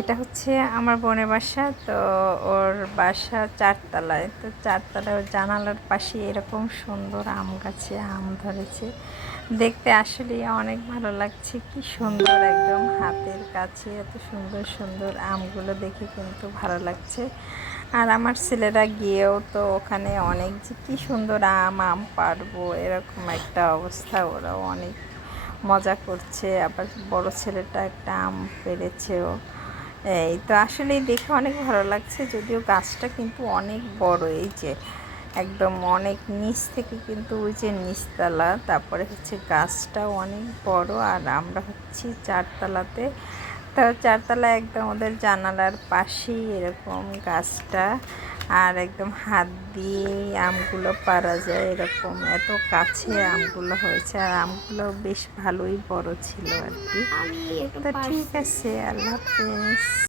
এটা হচ্ছে আমার বোনের বাসা, তো ওর বাসা চারতলায়। তো চারতলায় ওর জানালার পাশে এরকম সুন্দর আম গাছে আম ধরেছে। দেখতে আসলে অনেক ভালো লাগছে, কি সুন্দর একদম হাতের কাছে এত সুন্দর সুন্দর আমগুলো দেখে কিন্তু ভালো লাগছে। আর আমার ছেলেরা গিয়েও তো ওখানে অনেক যে কী সুন্দর আম আম পারব এরকম একটা অবস্থা, ওরাও অনেক মজা করছে। আবার বড় ছেলেটা একটা আম পেরেছেও এই তো আসলেই দেখে অনেক ভালো লাগছে, যদিও গাছটা কিন্তু অনেক বড়, এই যে একদম অনেক নিচ থেকে কিন্তু ওই যে নিচতলা, তারপরে হচ্ছে গাছটাও অনেক বড়, আর আমরা হচ্ছি চারতলাতে। তো চারতলা একদম ওদের জানালার পাশেই এরকম গাছটা। আর একদম হাত দিয়ে আমগুলো পারা যায় এরকম। এত কাছে আমগুলো হয়েছে আর আমগুলো বেশ ভালোই বড় ছিল আর কি। তো ঠিক আছে আল্লাহ হাফেজ।